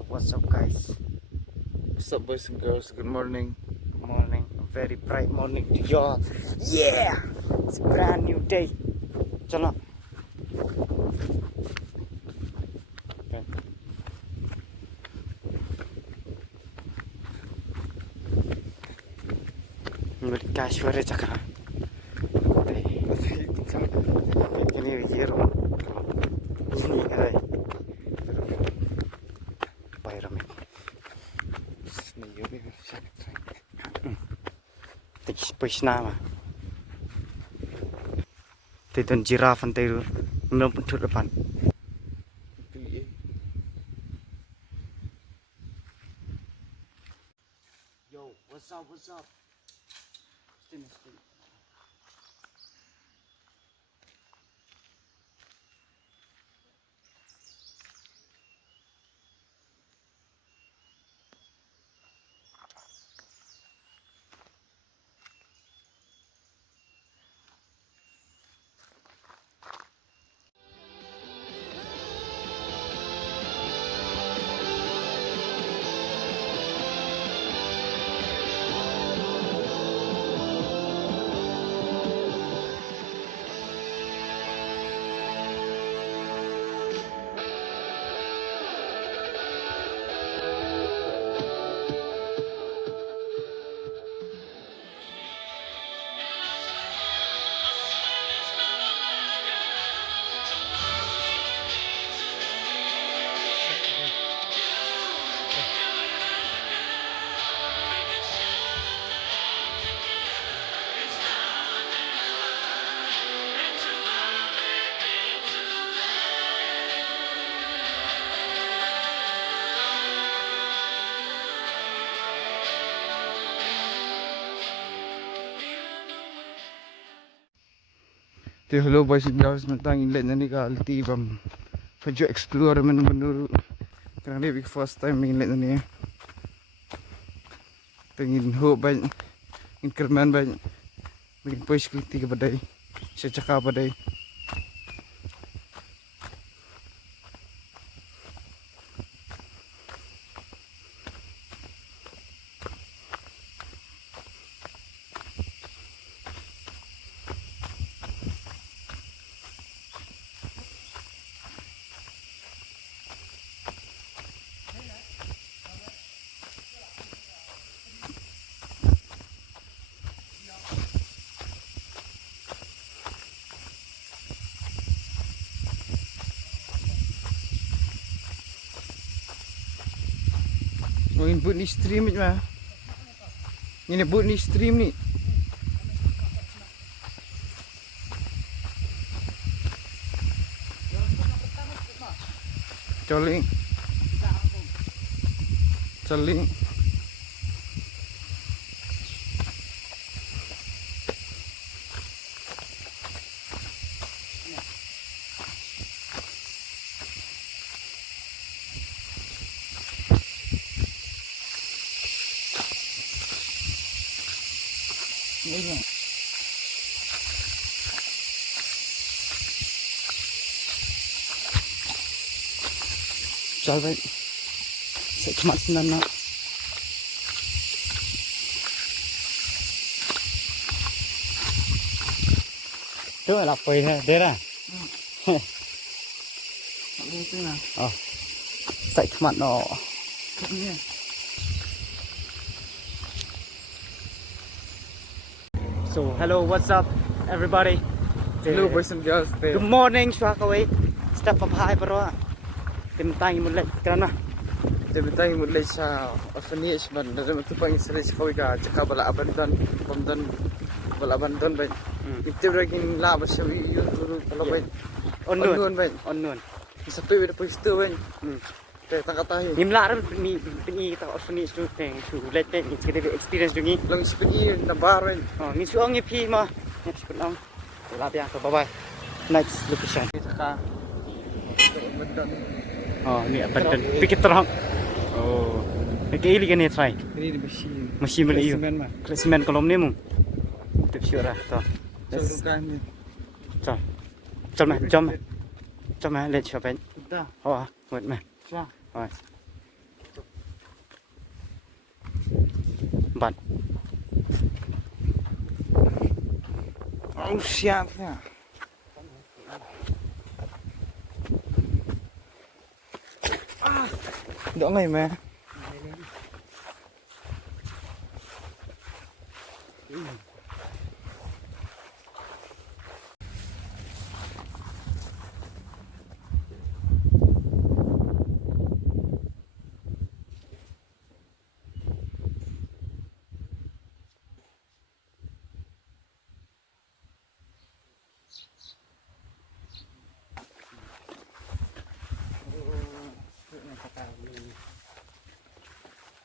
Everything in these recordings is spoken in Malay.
So what's up guys? What's up, boys and girls? Good morning. Good morning. A very bright morning to y'all. Yeah! It's a brand new day. Chalo. Okay. Merikashwara Chakra. Ini video. Ini kali. Bayram. Teks nama. Tidun giraffe anteru menuntut depan. Yo, what's up? What's up? Still. Hello, boys and girls. Mentang inlet na ni ka alti bam. Pajo explore menu karena dia first time inlet na ni. Tengin ho ban in kerman ban. Bikin push kulti ke badai. Saya cakap badai. Mau input ni stream je mah. Ini boot ni stream ni. Coling. Coling. Chal vậy. Sẽ cho mặt xin nó. Chứ là quỳ thôi, đấy ra. Sẽ cho mặt nó. So hello, what's up everybody? Hello, boys and girls. Good morning, Swakaway. Step up high bro. Tim tang mulai kerana Dia bertanya mulai sa orphanage ban dan itu pang istri sekali ka cakap bala abandan pemdan bala abandan ban itu lagi lah bersama you turu kalau ban on ban nun. satu itu peristiwa ban tangkat tahu Nimla ram ni ta orphanage tu teng tu let teng it's gonna be experience dungi. lang speaking nabar ban Ni suang ni pi ma. Ni sekolah. Lah biar bye bye. Next location. cakap Oh, ni abandon. Pikir terang. Oh. Kayak ini kan ni try. ini mesin Masih beli you. semen mah Klasimen kolom ni mu. Tip sure lah. Tu. Selalukan ni Chal. Chal mai, jom. Cho mà lên cho bên. dah Hoa, mệt mà. Chà. Rồi. But Oh siapa? Đỡ ngày mà.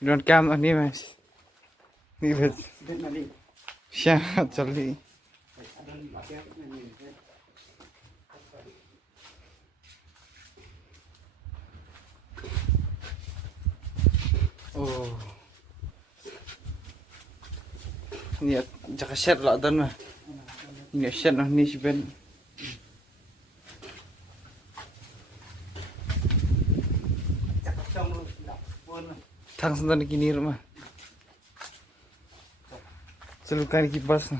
Don cam anh đi mà. Đi về. Xa jolly. Oh. Ini jaka set lah dan mah. Ini set lah ni seben. Thang sana kini rumah. Celukan kipas.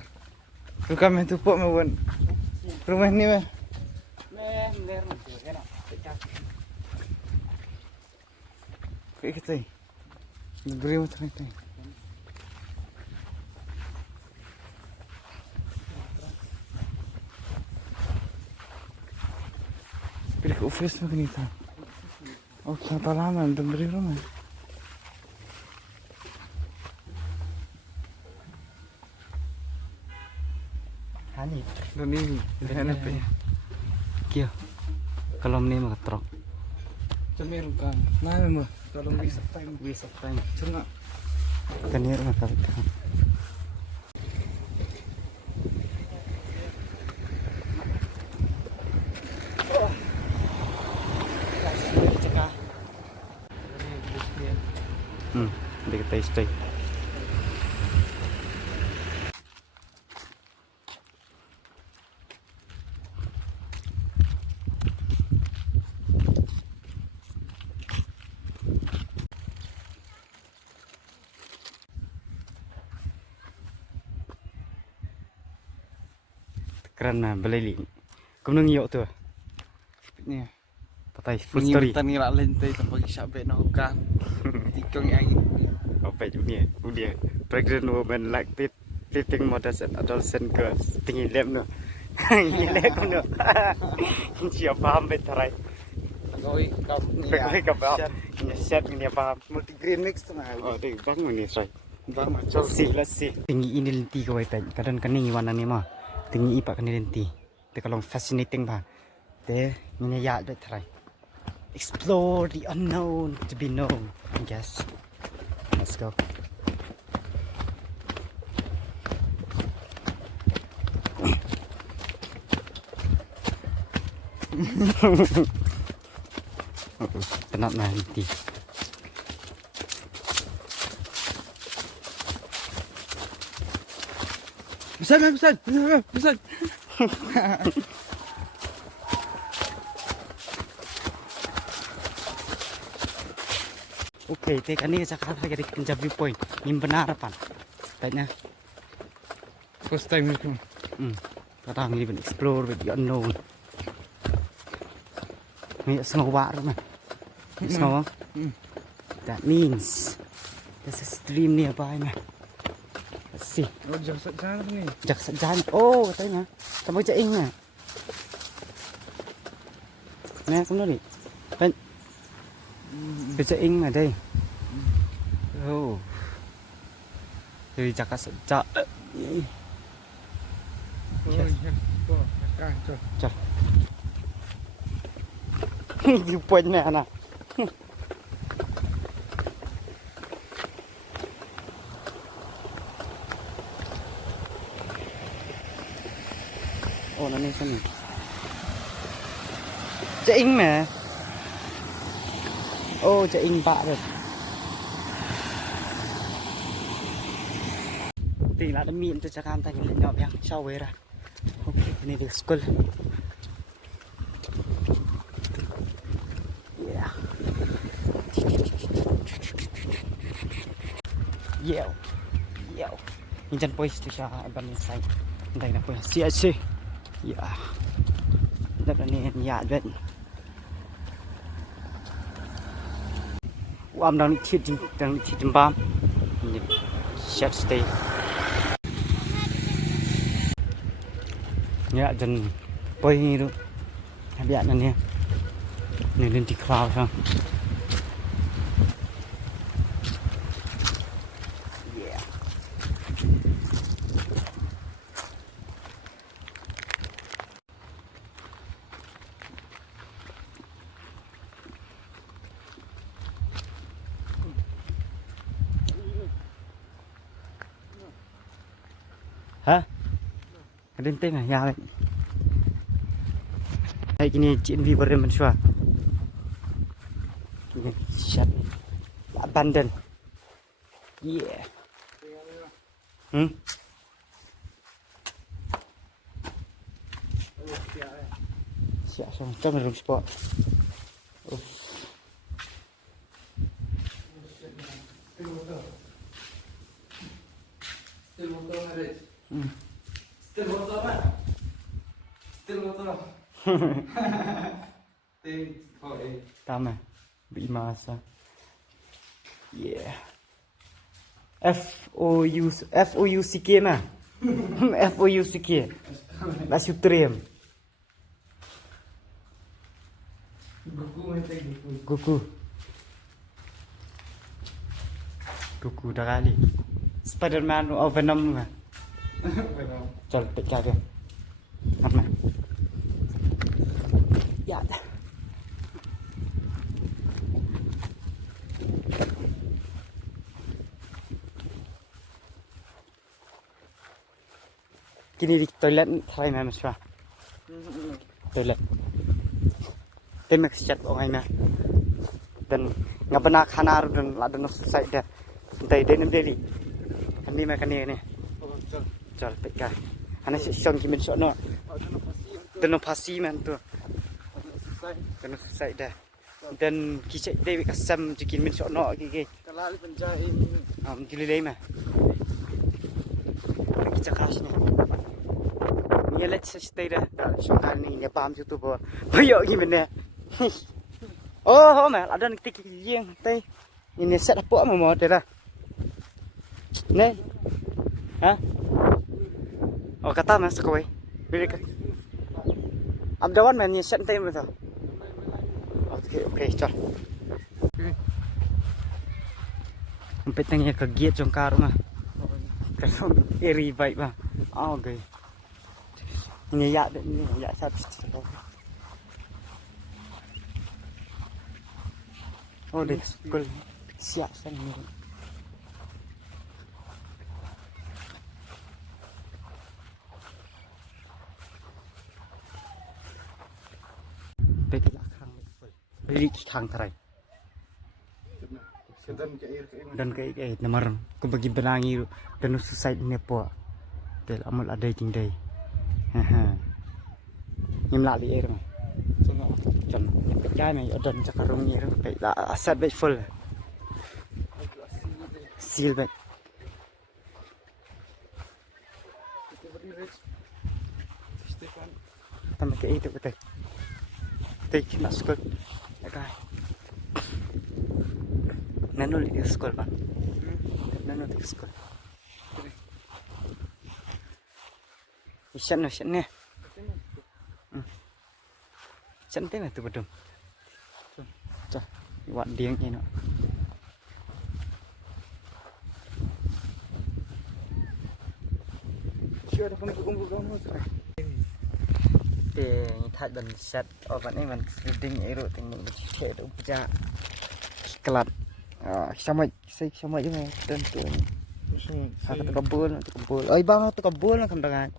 Celukan main tupuk mawan. Rumah ni mah. Kayak kita. Beri macam ni. Pilih ke office macam ni tu. Oh, kenapa lama untuk beri rumah? Hani. Dan ini, dengan apa ya? Kia. Kalau ni mah truk. Cemerung kan. Mana mah? Kalau waste of time. Cuma. Kanir mah kali. Hindi kita stay. Kerana beli kau nung yuk tu. Ni. Patai full story. Kita ni lah lentai tanpa kisah bet nak kan. Tikung yang ini. Apa juga dia pregnant woman lactating mothers and adolescent girls. Tinggi lem no. Gila kau no. Siapa paham betul? Goi kap ni. Goi kap. Ini set ini paham. Multi green mix tu nah. Oh, deh bang ini try. Bang Let's see. Tinggi ini lenti kau itu. Kadang kening warna ni mah. Tinggi ipak kini lenti. Tapi kalau fascinating bah. Deh ini ya dah try. Explore the unknown to be known. I guess. Let's go. Penat nanti. Besar. Okay, teka ni Jakarta jadi kerja viewpoint. Ini benar pan. Tanya. First time itu. Kadang ini ben explore with the unknown. Ini semua baru mah. Semua. That means there's a stream nearby mah. Let's see. Oh, jauh jalan ni. Jaksa jalan. Oh, katanya. Kamu cak ing mah. Nè, cũng nói đi. Bên. Bây giờ in ở đây. Oh. Thì chắc sẽ chợ. Chợ. Viewpoint nè nè. Oh, nó nên sao nhỉ? Chạy in mà. Oh, chạy in bạ rồi. Thì là đã miệng cho chắc ăn tay những nhỏ bé sau về ra. Ok, này được school. Yeah. Yeah. Minjan pois tu siya ban sai. Dai na pois. Sia si. Ya. Dak ni ya bet. Wam dang chit bam. Ni shut stay. Ya jan poi ni tu. Biar na ni. Ni lên đi cloud ha. Yeah. Hả? Đến tên là ya đấy. Đây kini chuyện vi beren mình xóa. Kini shut. Abandon. Yeah. Siap xong trong room spot. Still motor marriage. Still motor man. Still motor. Thanks for it. Tama. Bị masa. Yeah. F O U C K mà. F O U C K. Đã chụp trem. Goku hay tay Goku. Goku. Goku dah kali. Spider-Man atau Venom mà. Venom. Chal take kya kya. Apna. Ya. Kini di toilet thay mà sao? Toilet. Tem nak chat orang ini. Dan ngapana khana dan ladan side dah. Dai dai nanti. Ani makan ni. Chal peka. Ana song kimin sono. Dan pasi man tu. Dan side dah. Dan kicik dai kasam jikin min sono gigi. Kalau penjahit. Gili lei mah. Kita kasnya. Ni let's stay dah. Songkan ni dia paham situ bawa. Bayok gimana? Oh, mà ở đây cái riêng đây. Ini set apa mau dah. Nih. Hah? Oh, kata mas kowe. Bila ka. Abdawan man ni set time tu. Okay, chal. Sampai tengah ke gate jongkar mah. Kalau eri baik bang. Oh, okay. Ini ya satu. Oh, deh, school siap sana ni. Pergi belakang, beli kang terai. Dan kayak nomor aku bagi benangi dan suicide ni apa? Del amal ada ting day. Nyem lali air mah. Chọn cái chai này ở gần cho cả rung nhiều vậy là set vậy full seal vậy tầm cái itu betul take nak skor okay nano di skor bang nano di skor isan ni chân thế này từ bờ đường, trời, quặn điên như nó, chưa được không cũng rồi, để thay bằng set ở bên này mình định ấy rồi thì mình sẽ được ra, kelat, sao mà chứ mà đơn tuổi, tu kabul, ơi bang tu kabul là không được ai,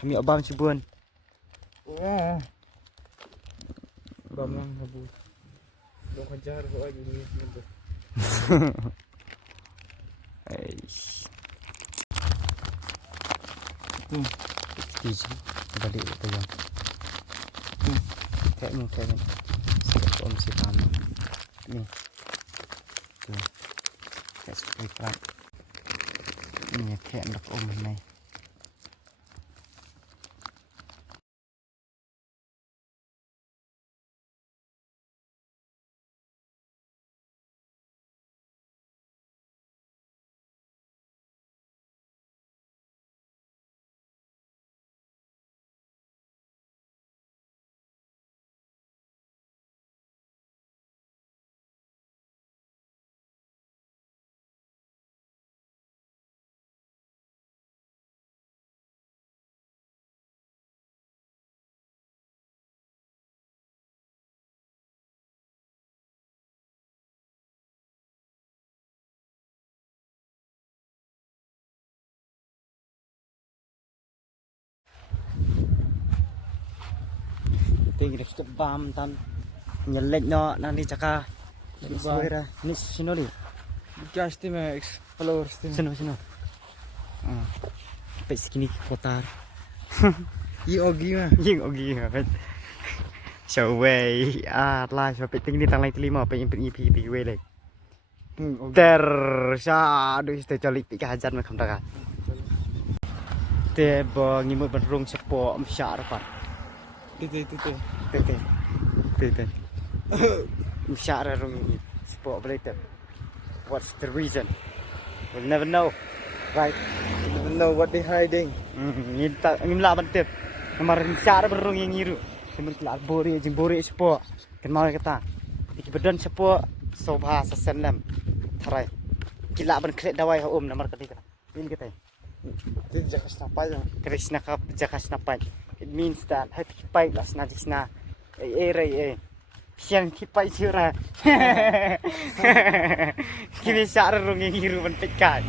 kami ở bang Cibuan. Bamang habis. Dong hajar kau aja ni. Tiga balik tu yang. Kayak ni. Sikap om si pam. Ni. Tu. Kayak seperti Ini kayak anak om này. Tinggi kita bam tan nyelek no nanti caka suara ini sino di Just me explore stim. sino sampai segini kotar I ogi mah. nhưng ogi hết trở về live sampai tinggi tang lain telima apa yang EP di we lek ter sa aduh itu colik tiga hajar macam tak te bo ngimut berung sepo msyar apa Tete. tete msyar rung ini sepo belater. What's the reason? We'll never know, right? You don't know what they hiding. Ngim la bantep. Kemarin msyar berung yang ngiru. Kemudian kelar bori sepo. Kenal kata. Iki bedan sepo sobha sasenlam. Tarai. Kila ban klet dawai ha nomor ketiga. Ini kata. Tete jakas napai ya. Krishna ka jakas napai. It means that happy pai las nadisna. Siang kipai cura. Kini syar rung yang ngiru ban pekai.